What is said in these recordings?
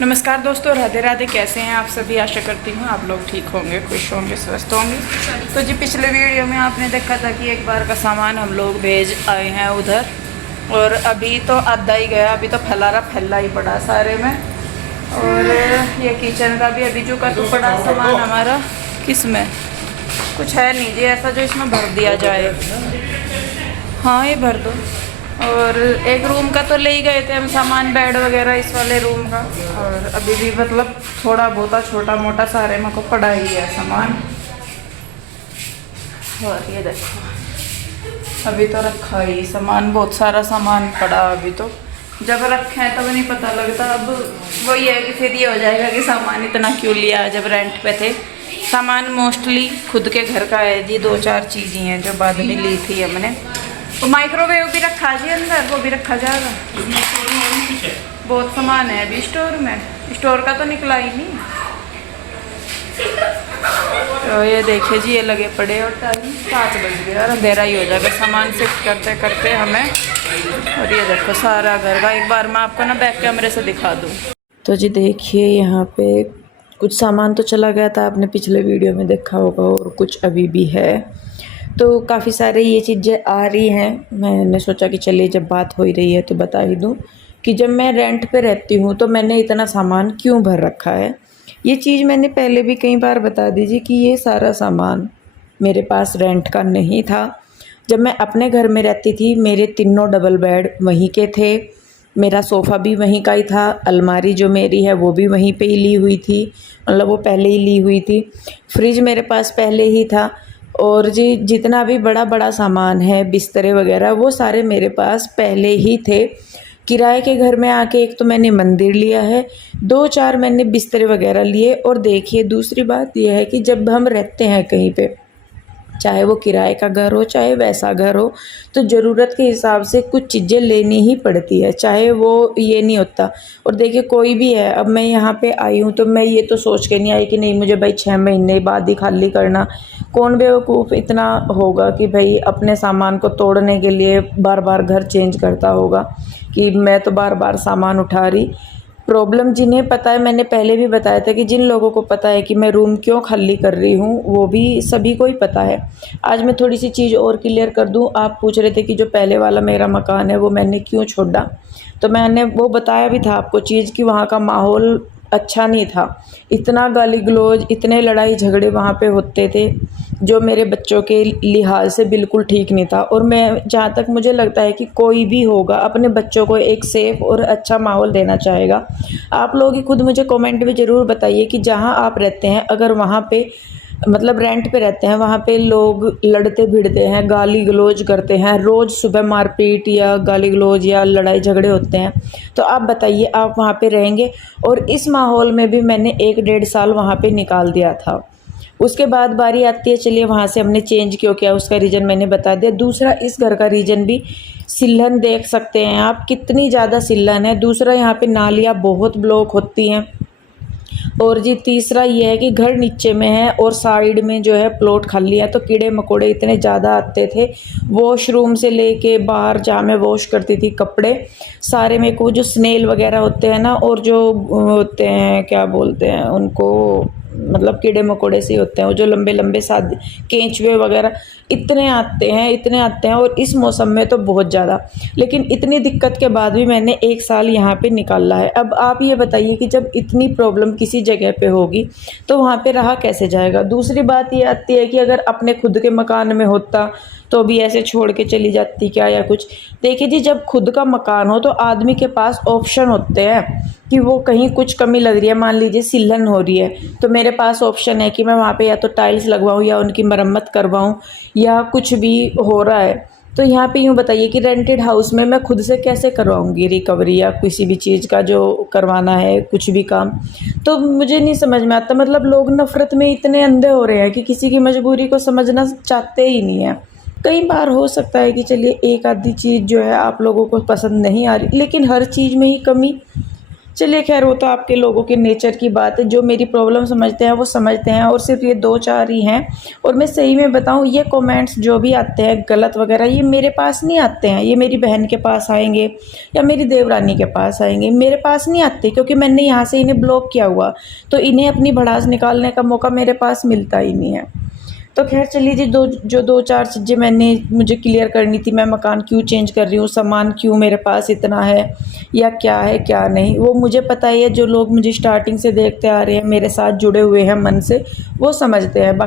नमस्कार दोस्तों, राधे राधे। कैसे हैं आप सभी? आशा करती हूँ आप लोग ठीक होंगे, खुश होंगे, स्वस्थ होंगे। तो जी पिछले वीडियो में आपने देखा था कि एक बार का सामान हम लोग भेज आए हैं उधर, और अभी तो आधा ही गया, अभी तो फैला ही पड़ा सारे में। और ये किचन का भी अभी जो का तो पड़ा सामान हमारा किस में कुछ है नहीं जी ऐसा जो इसमें भर दिया जाए। हाँ ये भर दो। और एक रूम का तो ले ही गए थे हम सामान, बेड वगैरह इस वाले रूम का। और अभी भी मतलब थोड़ा बहुत छोटा मोटा सारे में को पड़ा ही है सामान। और ये देखो अभी तो रखा ही सामान, बहुत सारा सामान पड़ा। अभी तो जब रखे हैं तब नहीं पता लगता। अब वही है कि फिर ये हो जाएगा कि सामान इतना क्यों लिया जब रेंट पे थे। सामान मोस्टली खुद के घर का है जी, 2-4 चीज़ें हैं जो बाद में ली थी हमने। तो माइक्रोवेव भी रखा जी अंदर, वो भी रखा जाएगा। बहुत सामान है अभी स्टोर में, स्टोर का तो निकला ही नहीं। तो ये देखिए जी, ये लगे पड़े और टाइम 7 बज गए और अंधेरा ही हो जाएगा सामान शिफ्ट करते करते हमें। और ये देखो सारा घर का, एक बार मैं आपको ना बैक कैमरे से दिखा दूँ। तो जी देखिए यहाँ पे कुछ सामान तो चला गया था, आपने पिछले वीडियो में देखा होगा, और कुछ अभी भी है। तो काफ़ी सारे ये चीज़ें आ रही हैं। मैंने सोचा कि चलिए जब बात हो ही रही है तो बता ही दूँ कि जब मैं रेंट पे रहती हूँ तो मैंने इतना सामान क्यों भर रखा है। ये चीज़ मैंने पहले भी कई बार बता दीजिए कि ये सारा सामान मेरे पास रेंट का नहीं था। जब मैं अपने घर में रहती थी मेरे तीनों डबल बेड वहीं के थे, मेरा सोफ़ा भी वहीं का ही था, अलमारी जो मेरी है वो भी वहीं पे ही ली हुई थी, मतलब वो पहले ही ली हुई थी। फ्रिज मेरे पास पहले ही था। और जी जितना भी बड़ा बड़ा सामान है, बिस्तरे वगैरह, वो सारे मेरे पास पहले ही थे। किराए के घर में आके एक तो मैंने मंदिर लिया है, 2-4 मैंने बिस्तरे वगैरह लिए। और देखिए दूसरी बात यह है कि जब हम रहते हैं कहीं पे, चाहे वो किराए का घर हो चाहे वैसा घर हो, तो ज़रूरत के हिसाब से कुछ चीज़ें लेनी ही पड़ती है, चाहे वो ये नहीं होता। और देखिए कोई भी है, अब मैं यहाँ पे आई हूँ तो मैं ये तो सोच के नहीं आई कि नहीं मुझे भाई 6 महीने बाद ही खाली करना। कौन बेवकूफ़ इतना होगा कि भाई अपने सामान को तोड़ने के लिए बार बार घर चेंज करता होगा कि मैं तो बार बार सामान उठा रही। प्रॉब्लम जिन्हें पता है, मैंने पहले भी बताया था कि जिन लोगों को पता है कि मैं रूम क्यों खाली कर रही हूँ वो भी सभी को ही पता है। आज मैं थोड़ी सी चीज़ और क्लियर कर दूँ। आप पूछ रहे थे कि जो पहले वाला मेरा मकान है वो मैंने क्यों छोड़ा, तो मैंने वो बताया भी था आपको चीज़ कि वहाँ का माहौल अच्छा नहीं था। इतना गाली गलौज, इतने लड़ाई झगड़े वहाँ पे होते थे जो मेरे बच्चों के लिहाज से बिल्कुल ठीक नहीं था। और मैं जहाँ तक मुझे लगता है कि कोई भी होगा अपने बच्चों को एक सेफ़ और अच्छा माहौल देना चाहेगा। आप लोग ही खुद मुझे कमेंट में ज़रूर बताइए कि जहाँ आप रहते हैं, अगर वहाँ पे मतलब रेंट पे रहते हैं, वहाँ पे लोग लड़ते भिड़ते हैं, गाली गलौज करते हैं, रोज़ सुबह मारपीट या गाली गलौज या लड़ाई झगड़े होते हैं, तो आप बताइए आप वहाँ पे रहेंगे? और इस माहौल में भी मैंने 1-1.5 साल वहाँ पे निकाल दिया था। उसके बाद बारी आती है, चलिए वहाँ से हमने चेंज क्यों किया, उसका रीज़न मैंने बता दिया। दूसरा इस घर का रीज़न भी, सिल्हन देख सकते हैं आप कितनी ज़्यादा सिल्हन है। दूसरा यहाँ पे नालियाँ बहुत ब्लॉक होती हैं। और जी तीसरा ये है कि घर नीचे में है और साइड में जो है प्लॉट खाली है, तो कीड़े मकोड़े इतने ज़्यादा आते थे। वॉशरूम से लेके बाहर जहाँ मैं वॉश करती थी कपड़े, सारे में को जो स्नेल वगैरह होते हैं ना, और जो होते हैं क्या बोलते हैं उनको, मतलब कीड़े मकोड़े से होते हैं वो जो लंबे लंबे साद केंचुए वगैरह, इतने आते हैं इतने आते हैं। और इस मौसम में तो बहुत ज़्यादा। लेकिन इतनी दिक्कत के बाद भी मैंने 1 साल यहाँ पे निकाला है। अब आप ये बताइए कि जब इतनी प्रॉब्लम किसी जगह पे होगी तो वहाँ पे रहा कैसे जाएगा। दूसरी बात ये आती है कि अगर अपने खुद के मकान में होता तो भी ऐसे छोड़ के चली जाती क्या या कुछ। देखिए जी, जब खुद का मकान हो तो आदमी के पास ऑप्शन होते हैं कि वो कहीं कुछ कमी लग रही है, मान लीजिए सिल्हन हो रही है, तो मेरे पास ऑप्शन है कि मैं वहाँ पे या तो टाइल्स लगवाऊँ या उनकी मरम्मत करवाऊँ या कुछ भी हो रहा है। तो यहाँ पे यूँ बताइए कि रेंटेड हाउस में मैं खुद से कैसे करवाऊँगी रिकवरी या किसी भी चीज़ का जो करवाना है, कुछ भी काम। तो मुझे नहीं समझ में आता, मतलब लोग नफ़रत में इतने अंधे हो रहे हैं कि किसी की मजबूरी को समझना चाहते ही नहीं है। कई बार हो सकता है कि चलिए एक आधी चीज़ जो है आप लोगों को पसंद नहीं आ रही, लेकिन हर चीज़ में ही कमी चलिए खैर, वो तो आपके लोगों के नेचर की बात है। जो मेरी प्रॉब्लम समझते हैं वो समझते हैं, और सिर्फ ये 2-4 ही हैं। और मैं सही में बताऊं, ये कमेंट्स जो भी आते हैं गलत वगैरह, ये मेरे पास नहीं आते हैं। ये मेरी बहन के पास आएंगे या मेरी देवरानी के पास आएंगे, मेरे पास नहीं आते, क्योंकि मैंने यहाँ से इन्हें ब्लॉक किया हुआ। तो इन्हें अपनी भड़ास निकालने का मौका मेरे पास मिलता ही नहीं है। तो खैर चलिए जी, 2-4 चीज़ें मुझे क्लियर करनी थी। मैं मकान क्यों चेंज कर रही हूँ, सामान क्यों मेरे पास इतना है, या क्या है क्या नहीं, वो मुझे पता ही है। जो लोग मुझे स्टार्टिंग से देखते आ रहे हैं, मेरे साथ जुड़े हुए हैं मन से, वो समझते हैं।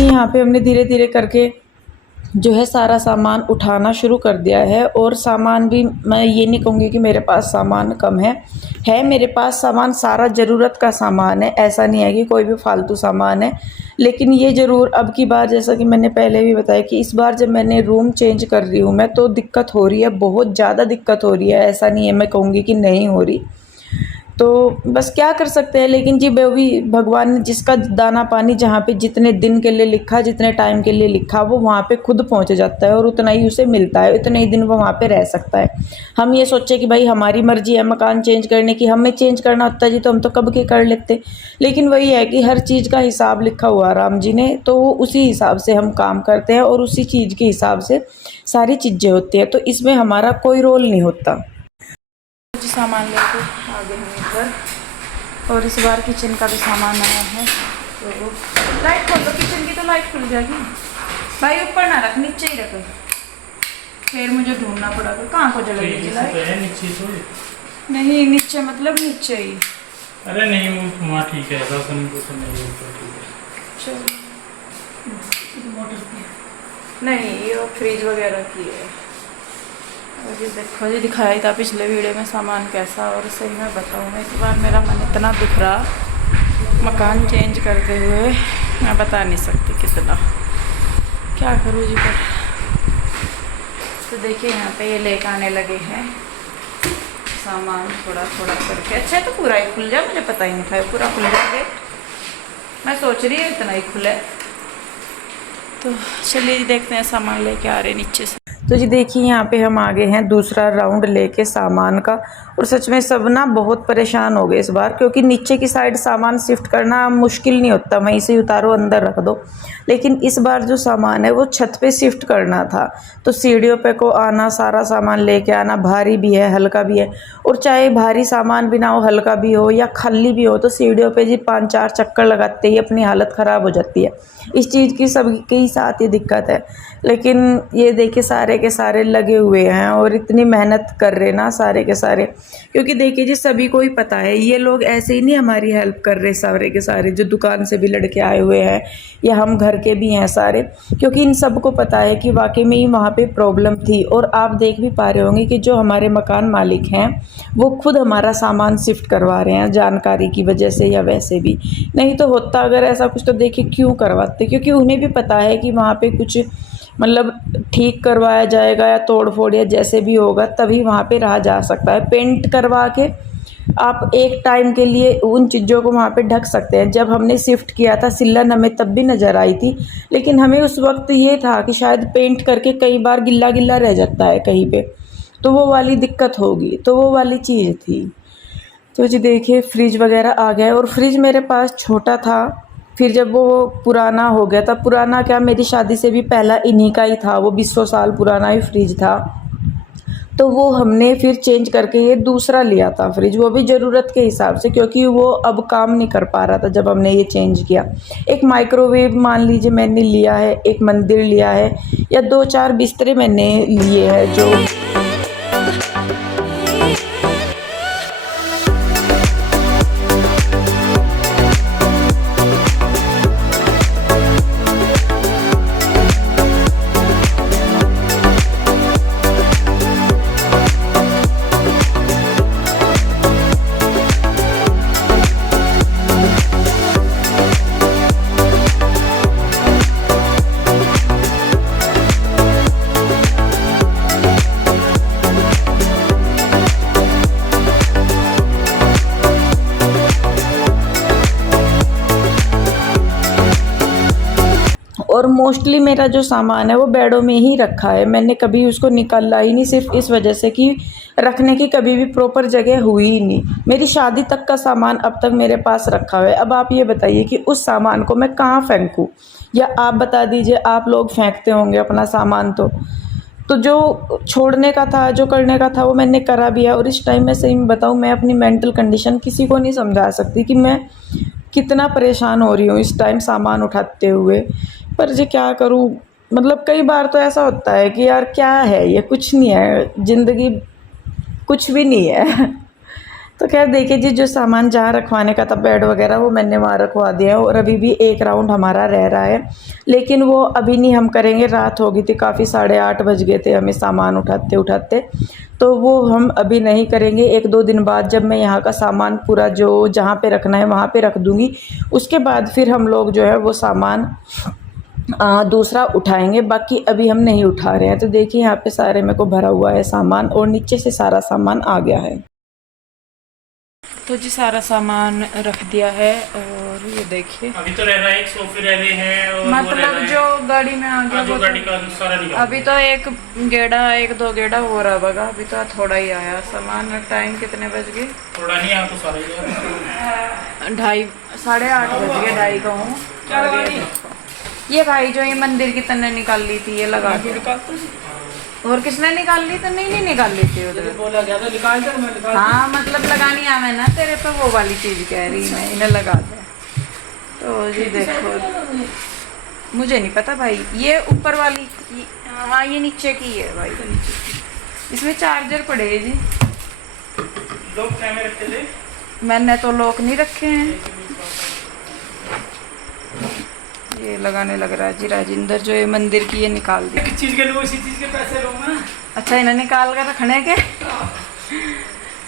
यहाँ पे हमने धीरे धीरे करके जो है सारा सामान उठाना शुरू कर दिया है। और सामान भी, मैं ये नहीं कहूँगी कि मेरे पास सामान कम है मेरे पास सामान सारा ज़रूरत का सामान है। ऐसा नहीं है कि कोई भी फालतू सामान है। लेकिन ये ज़रूर अब की बार, जैसा कि मैंने पहले भी बताया, कि इस बार जब मैंने रूम चेंज कर रही हूँ मैं, तो दिक्कत हो रही है, बहुत ज़्यादा दिक्कत हो रही है। ऐसा नहीं है मैं कहूँगी कि नहीं हो रही। तो बस क्या कर सकते हैं। लेकिन जी, वो भी भगवान ने जिसका दाना पानी जहाँ पे जितने दिन के लिए लिखा, जितने टाइम के लिए लिखा, वो वहाँ पे खुद पहुँच जाता है और उतना ही उसे मिलता है, उतने ही दिन वो वहाँ पे रह सकता है। हम ये सोचे कि भाई हमारी मर्जी है मकान चेंज करने की, हमें चेंज करना होता जी तो हम तो कब के कर लेते। लेकिन वही है कि हर चीज़ का हिसाब लिखा हुआ राम जी ने, तो वो उसी हिसाब से हम काम करते हैं और उसी चीज़ के हिसाब से सारी चीज़ें होती हैं। तो इसमें हमारा कोई रोल नहीं होता। सामान लेके आ गए हैं ऊपर, और इस बार किचन का भी सामान आया है। तो लाइट खोल दो, किचन की तो लाइट खुल जाएगी भाई। ऊपर ना रख, नीचे ही रख, फिर मुझे ढूंढना पड़ेगा कहाँ को जलेगी लाइट। नहीं नीचे, मतलब नीचे ही। अरे नहीं, वो वहाँ ठीक है, राशन तो नहीं ऊपर ठीक है। चलो, नहीं ये फ्रिज वगैरह की है। और ये देखो जी, दिखाया था पिछले वीडियो में सामान कैसा। और सही में बताऊँ, मैं इस बार मेरा मन इतना दुख रहा मकान चेंज करते हुए, मैं बता नहीं सकती कितना, क्या करूँ जी। पर तो देखिए यहाँ पे ये लेकर आने लगे हैं सामान थोड़ा थोड़ा करके। अच्छा है, तो पूरा ही खुल जाए, मुझे पता ही नहीं था पूरा खुल जाएगा। मैं सोच रही हूँ इतना ही खुला है। तो चलिए देखते हैं सामान लेके आ रहे नीचे से। तो जी देखिए, यहाँ पे हम आ गए हैं दूसरा राउंड लेके सामान का। और सच में सब ना बहुत परेशान हो गए इस बार, क्योंकि नीचे की साइड सामान शिफ्ट करना मुश्किल नहीं होता, वहीं से उतारो अंदर रख दो। लेकिन इस बार जो सामान है वो छत पे शिफ्ट करना था, तो सीढ़ियों पे को आना, सारा सामान लेके आना, भारी भी है हल्का भी है। और चाहे भारी सामान भी ना हो, हल्का भी हो या खाली भी हो, तो सीढ़ियों पे जी 5-4 चक्कर लगाते ही अपनी हालत ख़राब हो जाती है। इस चीज़ की सबके साथ ये दिक्कत है। लेकिन ये देखिए सारे के सारे लगे हुए हैं और इतनी मेहनत कर रहे ना सारे के सारे, क्योंकि देखिए जी सभी को ही पता है ये लोग ऐसे ही नहीं हमारी हेल्प कर रहे सारे के सारे, जो दुकान से भी लड़के आए हुए हैं या हम घर के भी हैं सारे, क्योंकि इन सबको पता है कि वाकई में ही वहाँ पे प्रॉब्लम थी। और आप देख भी पा रहे होंगे कि जो हमारे मकान मालिक हैं वो खुद हमारा सामान शिफ्ट करवा रहे हैं, जानकारी की वजह से या वैसे भी। नहीं तो होता अगर ऐसा कुछ तो देखिए क्यों करवाते, क्योंकि उन्हें भी पता है कि वहाँ पे कुछ मतलब ठीक करवाया जाएगा या तोड़ फोड़ या जैसे भी होगा तभी वहाँ पे रहा जा सकता है। पेंट करवा के आप एक टाइम के लिए उन चीज़ों को वहाँ पे ढक सकते हैं। जब हमने शिफ्ट किया था सिल्लन हमें तब भी नज़र आई थी, लेकिन हमें उस वक्त ये था कि शायद पेंट करके कई बार गिल्ला गिल्ला रह जाता है कहीं पे, तो वो वाली दिक्कत होगी, तो वो वाली चीज़ थी। तो जी देखिए फ्रिज वगैरह आ गया, और फ्रिज मेरे पास छोटा था, फिर जब वो पुराना हो गया था, पुराना क्या मेरी शादी से भी पहला इन्हीं का ही था, वो 20 साल पुराना ही फ्रिज था, तो वो हमने फिर चेंज करके ये दूसरा लिया था फ्रिज, वो भी ज़रूरत के हिसाब से, क्योंकि वो अब काम नहीं कर पा रहा था जब हमने ये चेंज किया। एक माइक्रोवेव मान लीजिए मैंने लिया है, एक मंदिर लिया है, या 2-4 बिस्तरे मैंने लिए हैं जो और मोस्टली मेरा जो सामान है वो बेडों में ही रखा है, मैंने कभी उसको निकाला ही नहीं, सिर्फ इस वजह से कि रखने की कभी भी प्रॉपर जगह हुई ही नहीं। मेरी शादी तक का सामान अब तक मेरे पास रखा हुआ है। अब आप ये बताइए कि उस सामान को मैं कहाँ फेंकूँ, या आप बता दीजिए, आप लोग फेंकते होंगे अपना सामान तो जो छोड़ने का था, जो करने का था वो मैंने करा भी है। और इस टाइम में सही में बताऊँ, मैं अपनी मेंटल कंडीशन किसी को नहीं समझा सकती कि मैं कितना परेशान हो रही हूँ इस टाइम सामान उठाते हुए। पर जी क्या करूँ, मतलब कई बार तो ऐसा होता है कि यार क्या है ये, कुछ नहीं है ज़िंदगी, कुछ भी नहीं है। तो खैर देखिए जी, जो सामान जहाँ रखवाने का था बेड वगैरह वो मैंने वहाँ रखवा दिया है। और अभी भी एक राउंड हमारा रह रहा है, लेकिन वो अभी नहीं हम करेंगे, रात हो गई थी काफ़ी, 8:30 बज गए थे हमें सामान उठाते उठाते, तो वो हम अभी नहीं करेंगे। 1-2 दिन बाद जब मैं यहाँ का सामान पूरा जो जहाँ पे रखना है वहाँ पे रख दूँगी, उसके बाद फिर हम लोग जो है वो सामान दूसरा उठाएंगे। बाकी अभी हम नहीं उठा रहे हैं। तो देखिए यहाँ पे सारे मेरे को भरा हुआ है सामान, और नीचे से सारा सामान आ गया है। तो जी सारा सामान रख दिया है, और ये देखिए अभी तो रह रहा है, एक सोफे रह रहे हैं और वो रह मतलब रहा है। जो गाड़ी में आ गया जो वो गाड़ी का सारा निकाल अभी तो 1-2 गेड़ा हो रहा होगा, अभी तो थोड़ा ही आया सामान। टाइम कितने बज गए? थोड़ा नहीं आया तो सारा ही आया। 8:30 बज गए, 2:30 का हूँ। ये भाई जो ये मंदिर की तन्ने निकाल ली थी, ये लगा के और किसने निकाल ली? तो नहीं निकाल ली थी उधर, बोला गया था निकाल दे, मैं निकाल। हाँ मतलब लगानी आ मैं ना तेरे पे वो वाली चीज़ कह रही मैं, इन्हें लगा दे। तो जी देखो, मुझे नहीं पता भाई, ये ऊपर वाली हाँ ये नीचे की है भाई, इसमें चार्जर पड़े हैं जी। लोग कैमरे रखे थे, मैंने तो लॉक नहीं रखे हैं। ये लगाने लग रहा है जी राजेंद्र, जो ये मंदिर की ये निकाल दी। किस चीज़ के लिए उसी चीज़ के पैसे लूँगा। अच्छा इन्हें निकाल कर रखने के।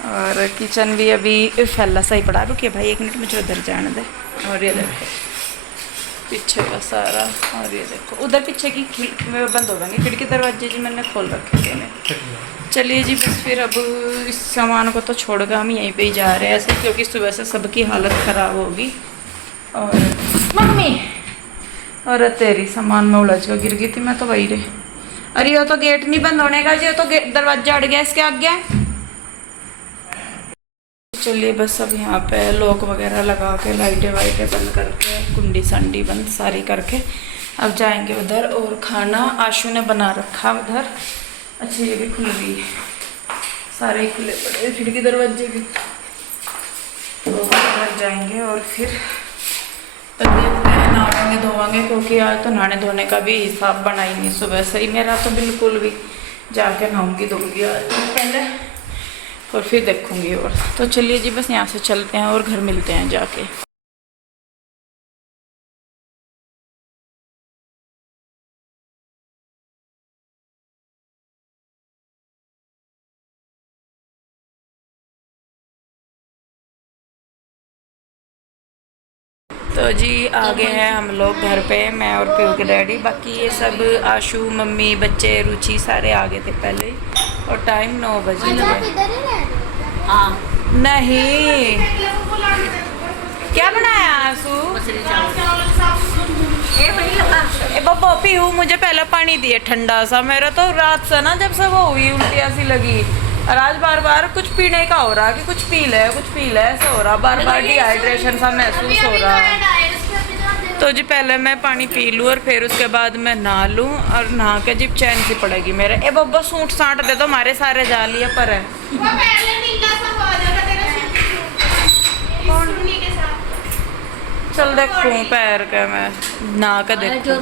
और किचन भी अभी फैला सा ही पड़ा। रुकिए भाई 1 मिनट, मुझे उधर जाने दे। और ये देखो पीछे का सारा, और ये देखो उधर पीछे की बंद हो गई खिड़की दरवाजे जी, मैंने खोल रखे थे। चलिए जी बस फिर अब इस सामान को तो छोड़ कर हम यहीं पे ही जा रहे हैं ऐसे, क्योंकि सुबह से सबकी हालत ख़राब होगी। और मम्मी, और तेरी सामान में उलझ कर गिर गई थी मैं तो वही रे। अरे ये तो गेट नहीं बंद होने का जी, ये तो दरवाजा अड़ गया इसके आगे। चलिए बस अब यहाँ पे लॉक वगैरह लगा के लाइटें वाइटें बंद करके कुंडी संडी बंद सारी करके अब जाएंगे उधर। और खाना आशु ने बना रखा उधर। अच्छा ये भी खुल गई है, सारे ही खुले पड़े खिड़की दरवाजे भी। तो उधर जाएंगे और फिर देखते हैं, नहाएंगे धोवाएंगे, क्योंकि आज तो नहाने धोने का भी हिसाब बना ही नहीं सुबह से ही मेरा, तो बिल्कुल भी। जाके नहाऊंगी धोऊंगी आज पहले और फिर देखूंगी। और तो चलिए जी बस यहाँ से चलते हैं और घर मिलते हैं जाके। तो जी आ गए हैं हम लोग घर पे, मैं और पीयू के डैडी। बाकी ये सब आशु मम्मी बच्चे रुचि सारे आ गए थे पहले ही, और टाइम 9 बजे। हाँ नहीं, क्या बनाया आशु? ए बब्बो पीयू मुझे पहले पानी दिए ठंडा सा, मेरा तो रात से ना जब से वो हुई उल्टी ऐसी लगी, और आज बार बार कुछ पीने का हो रहा कि कुछ पी ले ऐसा हो रहा, बार बार डिहाइड्रेशन सा महसूस हो रहा है। तो जी पहले मैं पानी पी लूँ और फिर उसके बाद मैं नहा लूँ, और नहा के जी चैन सी पड़ेगी मेरे। ए बब्बा सूट साट दे दो, हमारे सारे जा लिए पर है। चल देखूँ पैर के, मैं नहा के देखूँ।